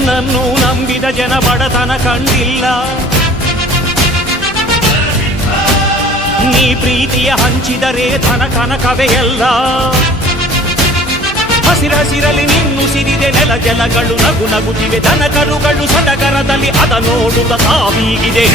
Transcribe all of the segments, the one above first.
ನಿನ್ನನ್ನು ನಂಬಿದ ಜನ ಬಡತನ ಕಂಡಿಲ್ಲ. ನೀ ಪ್ರೀತಿಯ ಹಂಚಿದರೆ ಧನ ಕನಕವೇ ಎಲ್ಲ. ಹಸಿರಸಿರಲಿ ನಿನ್ನು ಸಿರಿದೆ ನೆಲ ಜಲಗಳು ನಗು ನಗುತ್ತಿವೆ. ದನ ಕರುಗಳು ಸಡಗರದಲ್ಲಿ ಅದ ನೋಡುತ್ತ ತಾವೀಗಿದೆ.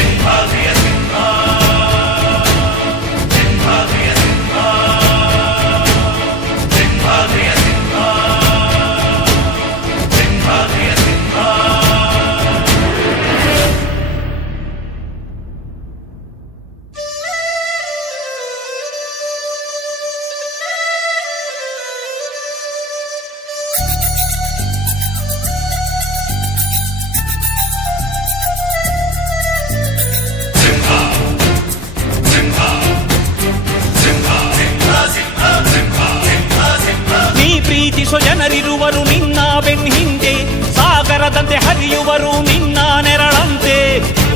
ಪ್ರೀತಿಸೋ ಜನರಿರುವರು ನಿನ್ನ ಬೆನ್ ಹಿಂದೆ, ಸಾಗರದಂತೆ ಹರಿಯುವರು ನಿನ್ನ ನೆರಳ